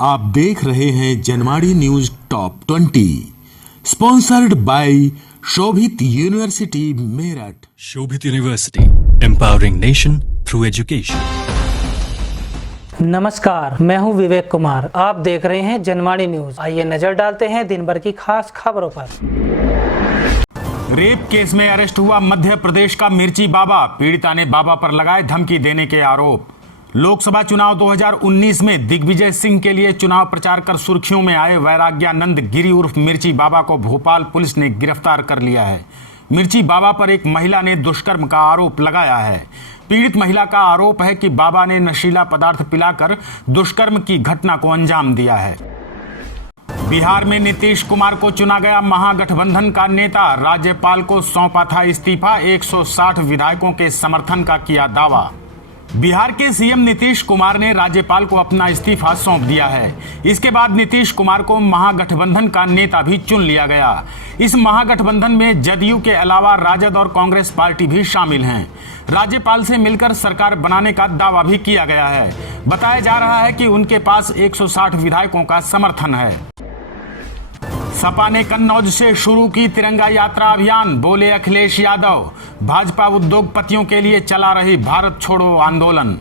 आप देख रहे हैं Janwadi news top 20 sponsored by Shobhit university Meerut. Shobhit university, empowering nation through education. नमस्कार, मैं हूं विवेक कुमार। आप देख रहे हैं जनवाड़ी न्यूज। आइए नजर डालते हैं दिन भर की खास खबरों पर। रेप केस में अरेस्ट हुआ मध्य प्रदेश का मिर्ची बाबा। पीड़िता ने बाबा पर लगाए धमकी देने के आरोप। लोकसभा चुनाव 2019 में दिग्विजय सिंह के लिए चुनाव प्रचार कर सुर्खियों में आए वैराग्यानंद गिरी उर्फ मिर्ची बाबा को भोपाल पुलिस ने गिरफ्तार कर लिया है। मिर्ची बाबा पर एक महिला ने दुष्कर्म का आरोप लगाया है। पीड़ित महिला का आरोप है कि बाबा ने नशीला पदार्थ पिलाकर दुष्कर्म की घटना को अंजाम दिया है। बिहार में नीतीश कुमार को चुना गया महागठबंधन का नेता। राज्यपाल को सौंपा था इस्तीफा। 160 विधायकों के समर्थन का किया दावा। बिहार के सीएम नीतीश कुमार ने राज्यपाल को अपना इस्तीफा सौंप दिया है। इसके बाद नीतीश कुमार को महागठबंधन का नेता भी चुन लिया गया। इस महागठबंधन में जदयू के अलावा राजद और कांग्रेस पार्टी भी शामिल हैं। राज्यपाल से मिलकर सरकार बनाने का दावा भी किया गया है। बताया जा रहा है कि उनके पास 160 विधायकों का समर्थन है। सपा ने कन्नौज से शुरू की तिरंगा यात्रा अभियान। बोले अखिलेश यादव, भाजपा उद्योगपतियों के लिए चला रही भारत छोड़ो आंदोलन।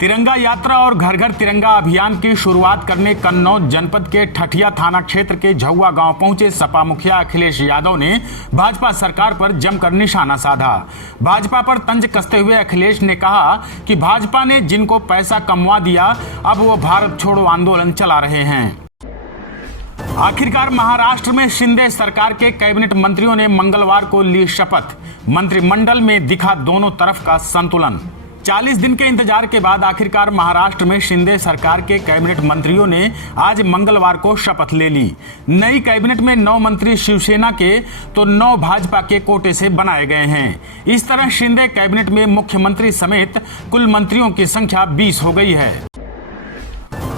तिरंगा यात्रा और घर घर तिरंगा अभियान की शुरुआत करने कन्नौज जनपद के ठठिया थाना क्षेत्र के झौआ गांव पहुंचे सपा मुखिया अखिलेश यादव ने भाजपा सरकार पर जमकर निशाना साधा। भाजपा पर तंज कसते हुए अखिलेश ने कहा कि भाजपा ने जिनको पैसा कमवा दिया, अब वो भारत छोड़ो आंदोलन चला रहे हैं। आखिरकार महाराष्ट्र में शिंदे सरकार के कैबिनेट मंत्रियों ने मंगलवार को ली शपथ। मंत्रिमंडल में दिखा दोनों तरफ का संतुलन। 40 दिन के इंतजार के बाद आखिरकार महाराष्ट्र में शिंदे सरकार के कैबिनेट मंत्रियों ने आज मंगलवार को शपथ ले ली। नई कैबिनेट में 9 मंत्री शिवसेना के तो 9 भाजपा के कोटे से बनाए गए हैं। इस तरह शिंदे कैबिनेट में मुख्यमंत्री समेत कुल मंत्रियों की संख्या 20 हो गई है।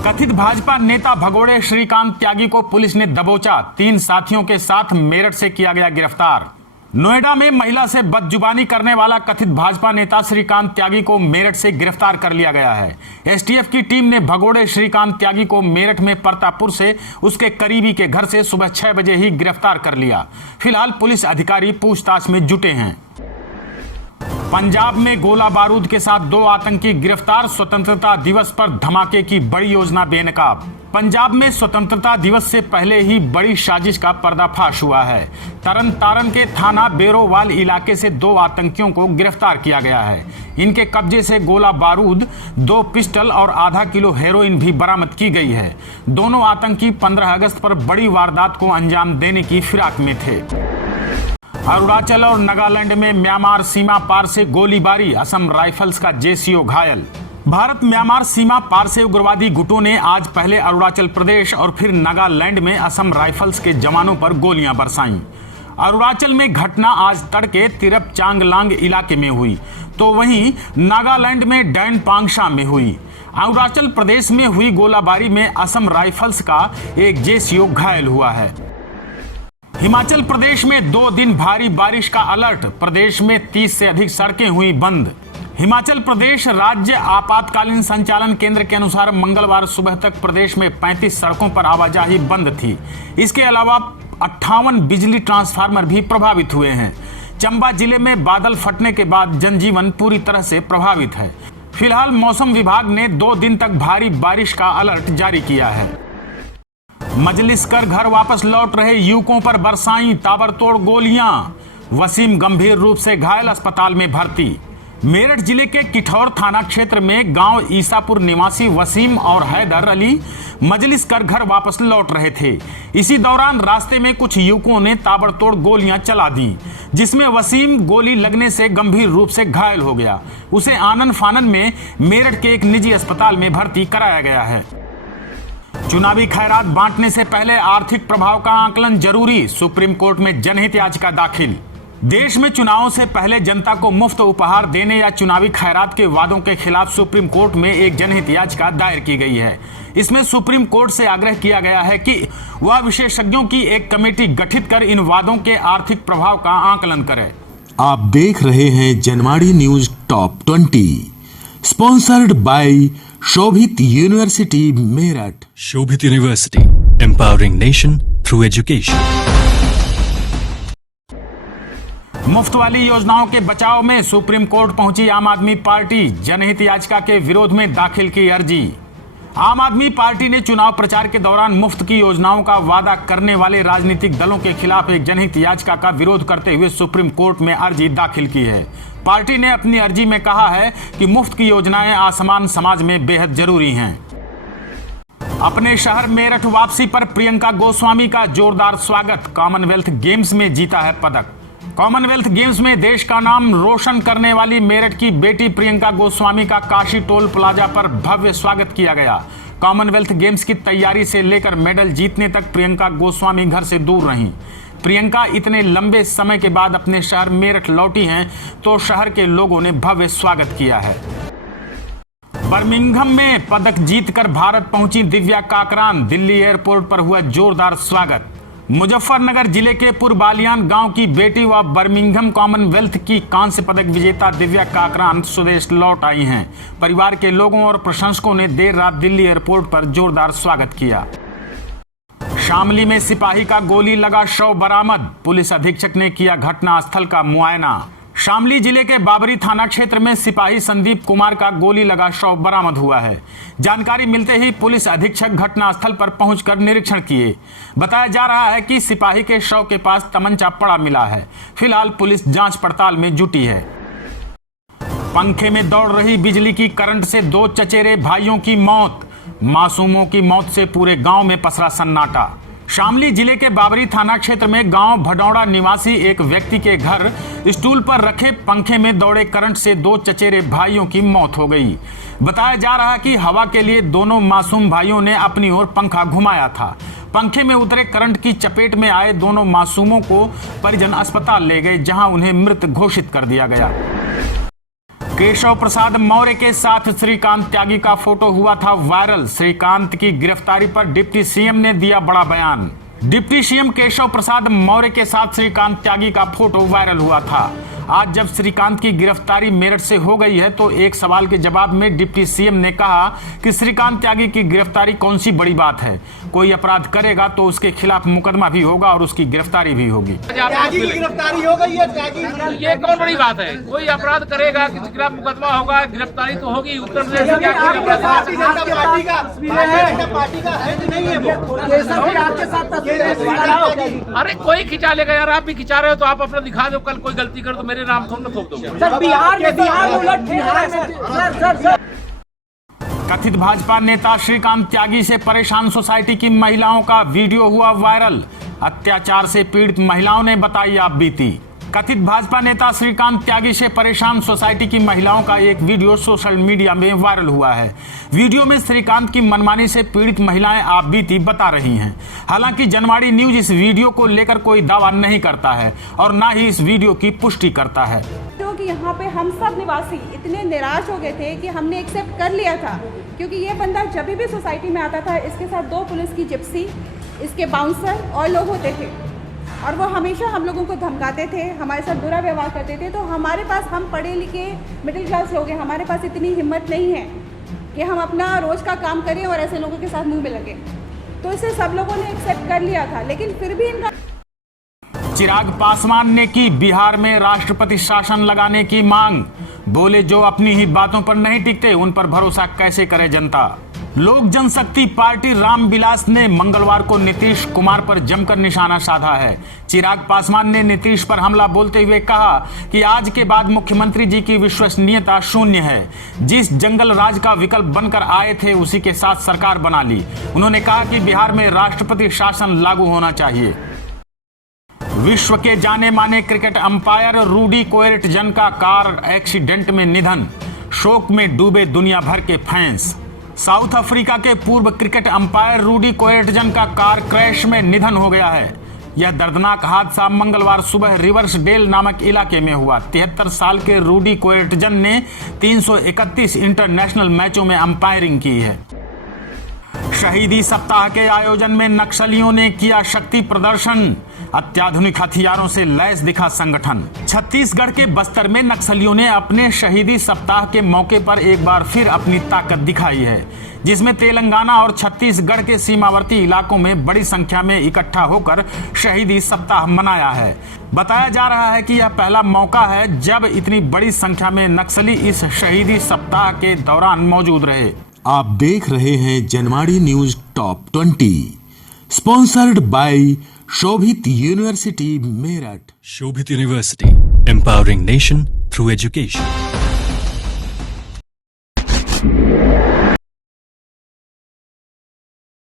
कथित भाजपा नेता भगोड़े श्रीकांत त्यागी को पुलिस ने दबोचा। 3 साथियों के साथ मेरठ से किया गया गिरफ्तार। नोएडा में महिला से बदजुबानी करने वाला कथित भाजपा नेता श्रीकांत त्यागी को मेरठ से गिरफ्तार कर लिया गया है। एसटीएफ की टीम ने भगोड़े श्रीकांत त्यागी को मेरठ में परतापुर से उसके करीबी के घर से सुबह 6 बजे ही गिरफ्तार कर लिया। फिलहाल पुलिस अधिकारी पूछताछ में जुटे हैं। पंजाब में गोला बारूद के साथ 2 आतंकी गिरफ्तार। स्वतंत्रता दिवस पर धमाके की बड़ी योजना बेनकाब। पंजाब में स्वतंत्रता दिवस से पहले ही बड़ी साजिश का पर्दाफाश हुआ है। तरन तारण के थाना बेरोवाल इलाके से 2 आतंकियों को गिरफ्तार किया गया है। इनके कब्जे से गोला बारूद, 2 पिस्टल और आधा किलो हेरोइन भी बरामद की गई है। दोनों आतंकी 15 अगस्त पर बड़ी वारदात को अंजाम देने की फिराक में थे। अरुणाचल और नागालैंड में म्यांमार सीमा पार से गोलीबारी। असम राइफल्स का जेसीओ घायल। भारत म्यांमार सीमा पार से उग्रवादी गुटों ने आज पहले अरुणाचल प्रदेश और फिर नागालैंड में असम राइफल्स के जवानों पर गोलियां बरसाईं। अरुणाचल में घटना आज तड़के तिरप चांगलांग इलाके में हुई, तो वहीं नागालैंड में डैन पांगशा में हुई। अरुणाचल प्रदेश में हुई गोलाबारी में असम राइफल्स का एक जेसीओ घायल हुआ है। हिमाचल प्रदेश में 2 दिन भारी बारिश का अलर्ट। प्रदेश में 30 से अधिक सड़कें हुई बंद। हिमाचल प्रदेश राज्य आपातकालीन संचालन केंद्र के अनुसार मंगलवार सुबह तक प्रदेश में 35 सड़कों पर आवाजाही बंद थी। इसके अलावा 58 बिजली ट्रांसफार्मर भी प्रभावित हुए हैं। चंबा जिले में बादल फटने के बाद जनजीवन पूरी तरह से प्रभावित है। फिलहाल मौसम विभाग ने 2 दिन तक भारी बारिश का अलर्ट जारी किया है। मजलिस कर घर वापस लौट रहे युवकों पर बरसाईं ताबड़तोड़ गोलियां। वसीम गंभीर रूप से घायल, अस्पताल में भर्ती। मेरठ जिले के किठौर थाना क्षेत्र में गांव ईसापुर निवासी वसीम और हैदर अली मजलिस कर घर वापस लौट रहे थे। इसी दौरान रास्ते में कुछ युवकों ने ताबड़तोड़ गोलियां चला दी, जिसमें वसीम गोली लगने से गंभीर रूप से घायल हो गया। उसे आनन फानन में मेरठ के एक निजी अस्पताल में भर्ती कराया गया है। चुनावी खैरात बांटने से पहले आर्थिक प्रभाव का आकलन जरूरी। सुप्रीम कोर्ट में जनहित याचिका दाखिल। देश में चुनावों से पहले जनता को मुफ्त उपहार देने या चुनावी खैरात के वादों के खिलाफ सुप्रीम कोर्ट में एक जनहित याचिका दायर की गई है। इसमें सुप्रीम कोर्ट से आग्रह किया गया है कि वह विशेषज्ञों की एक कमेटी गठित कर इन वादों के आर्थिक प्रभाव का आकलन करे। आप देख रहे हैं Janwadi news top 20 sponsored by Shobhit university Meerut. Shobhit University, empowering nation through education. मुफ्त वाली योजनाओं के बचाव में सुप्रीम कोर्ट पहुंची आम आदमी पार्टी, जनहित याचिका के विरोध में दाखिल की अर्जी। आम आदमी पार्टी ने चुनाव प्रचार के दौरान मुफ्त की योजनाओं का वादा करने वाले राजनीतिक दलों के खिलाफ एक जनहित याचिका का विरोध करते हुए सुप्रीम कोर्ट में अर्जी दाखिल की है। पार्टी ने अपनी अर्जी में कहा है कि मुफ्त की योजनाएं असमान समाज में बेहद जरूरी हैं। अपने शहर मेरठ वापसी पर प्रियंका गोस्वामी का जोरदार स्वागत, कॉमनवेल्थ गेम्स में जीता है पदक। कॉमनवेल्थ गेम्स में देश का नाम रोशन करने वाली मेरठ की बेटी प्रियंका गोस्वामी का काशी टोल प्लाजा पर भव्य स्वागत किया गया। कॉमनवेल्थ गेम्स की तैयारी से लेकर मेडल जीतने तक प्रियंका गोस्वामी घर से दूर रहीं। प्रियंका इतने लंबे समय के बाद अपने शहर मेरठ लौटी हैं तो शहर के लोगों ने भव्य स्वागत किया है। बर्मिंघम में पदक जीतकर भारत पहुंची दिव्या काकरान, दिल्ली एयरपोर्ट पर हुआ जोरदार स्वागत। मुजफ्फरनगर जिले के पुरबालियान गांव की बेटी व बर्मिंघम कॉमनवेल्थ की कांस्य पदक विजेता दिव्या काकरान स्वदेश लौट आई हैं। परिवार के लोगों और प्रशंसकों ने देर रात दिल्ली एयरपोर्ट पर जोरदार स्वागत किया। शामली में सिपाही का गोली लगा शव बरामद, पुलिस अधीक्षक ने किया घटनास्थल का मुआयना। शामली जिले के बाबरी थाना क्षेत्र में सिपाही संदीप कुमार का गोली लगा शव बरामद हुआ है। जानकारी मिलते ही पुलिस अधीक्षक घटनास्थल पर पहुंचकर निरीक्षण किए। बताया जा रहा है कि सिपाही के शव के पास तमंचा पड़ा मिला है। फिलहाल पुलिस जांच पड़ताल में जुटी है। पंखे में दौड़ रही बिजली की करंट से 2 चचेरे भाइयों की मौत, मासूमों की मौत से पूरे गांव में पसरा सन्नाटा। शामली जिले के बाबरी थाना क्षेत्र में गांव भडौड़ा निवासी एक व्यक्ति के घर स्टूल पर रखे पंखे में दौड़े करंट से 2 चचेरे भाइयों की मौत हो गई। बताया जा रहा है कि हवा के लिए दोनों मासूम भाइयों ने अपनी ओर पंखा घुमाया था। पंखे में उतरे करंट की चपेट में आए दोनों मासूमों को परिजन अस्पताल ले गए, जहां उन्हें मृत घोषित कर दिया गया। केशव प्रसाद मौर्य के साथ श्रीकांत त्यागी का फोटो हुआ था वायरल। श्रीकांत की गिरफ्तारी पर डिप्टी सीएम ने दिया बड़ा बयान। डिप्टी सीएम केशव प्रसाद मौर्य के साथ श्रीकांत त्यागी का फोटो वायरल हुआ था। आज जब श्रीकांत की गिरफ्तारी मेरठ से हो गई है तो एक सवाल के जवाब में डिप्टी सीएम ने कहा कि श्रीकांत त्यागी की गिरफ्तारी कौन सी बड़ी बात है। कोई अपराध करेगा तो उसके खिलाफ मुकदमा भी होगा और उसकी गिरफ्तारी भी होगी। त्यागी की गिरफ्तारी हो गई है, त्यागी ये कौन बड़ी बात है? कोई अपराध करेगा किसी के खिलाफ मुकदमा होगा, गिरफ्तारी तो होगी। उत्तर प्रदेश में क्या भारतीय जनता पार्टी का है कि नहीं है वो? आपके साथ अरे कोई खिंचा लेगा यार, आप भी खिंचा रहे हो तो आप अपना दिखा दो। कल कोई गलती कर तो मेरे नाम थोड़ा ना थोप दोगे। कथित भाजपा नेता श्रीकांत त्यागी से परेशान सोसाइटी की महिलाओं का वीडियो हुआ वायरल। अत्याचार से पीड़ित महिलाओं ने बताई आप बीती। कथित भाजपा नेता श्रीकांत त्यागी से परेशान सोसाइटी की महिलाओं का एक वीडियो सोशल मीडिया में वायरल हुआ है। वीडियो में श्रीकांत की मनमानी से पीड़ित महिलाएं आप बीती बता रही हैं। हालांकि जनवाड़ी न्यूज इस वीडियो को लेकर कोई दावा नहीं करता है और न ही इस वीडियो की पुष्टि करता है। क्योंकि यहाँ पे हम सब निवासी इतने निराश हो गए थे कि हमने एक्सेप्ट कर लिया था, क्योंकि ये बंदा जब भी सोसाइटी में आता था इसके साथ 2 पुलिस की जिप्सी, इसके बाउंसर और लोग होते थे और वो हमेशा हम लोगों को धमकाते थे, हमारे साथ बुरा व्यवहार करते थे। तो हमारे पास, हम पढ़े लिखे मिडिल क्लास लोग हैं, हमारे पास इतनी हिम्मत नहीं है कि हम अपना रोज़ का काम करें और ऐसे लोगों के साथ मुंह में लगे। तो इसे सब लोगों ने एक्सेप्ट कर लिया था, लेकिन फिर भी इनका। चिराग पासवान ने की बिहार में राष्ट्रपति शासन लगाने की मांग। बोले जो अपनी ही बातों पर नहीं टिकते उन पर भरोसा कैसे करे जनता। लोक जनशक्ति पार्टी रामविलास ने मंगलवार को नीतीश कुमार पर जमकर निशाना साधा है। चिराग पासवान ने नीतीश पर हमला बोलते हुए कहा कि आज के बाद मुख्यमंत्री जी की विश्वसनीयता शून्य है। जिस जंगल राज का विकल्प बनकर आए थे उसी के साथ सरकार बना ली। उन्होंने कहा कि बिहार में राष्ट्रपति शासन लागू होना चाहिए। विश्व के जाने माने क्रिकेट अंपायर रूडी कोएर्टजन का कार एक्सीडेंट में निधन। शोक में डूबे दुनिया भर के फैंस। साउथ अफ्रीका के पूर्व क्रिकेट अंपायर रूडी कोएर्टजन का कार क्रैश में निधन हो गया है। यह दर्दनाक हादसा मंगलवार सुबह रिवर्सडेल नामक इलाके में हुआ। 73 साल के रूडी कोएर्टजन ने 331 इंटरनेशनल मैचों में अंपायरिंग की है। शहीदी सप्ताह के आयोजन में नक्सलियों ने किया शक्ति प्रदर्शन, अत्याधुनिक हथियारों से लैस दिखा संगठन। छत्तीसगढ़ के बस्तर में नक्सलियों ने अपने शहीदी सप्ताह के मौके पर एक बार फिर अपनी ताकत दिखाई है, जिसमें तेलंगाना और छत्तीसगढ़ के सीमावर्ती इलाकों में बड़ी संख्या में इकट्ठा होकर शहीदी सप्ताह मनाया है। बताया जा रहा है कि यह पहला मौका है जब इतनी बड़ी संख्या में नक्सली इस शहीदी सप्ताह के दौरान मौजूद रहे। आप देख रहे हैं Janwadi news top 20, sponsored by Shobhit university Meerut. Shobhit University, empowering nation through education.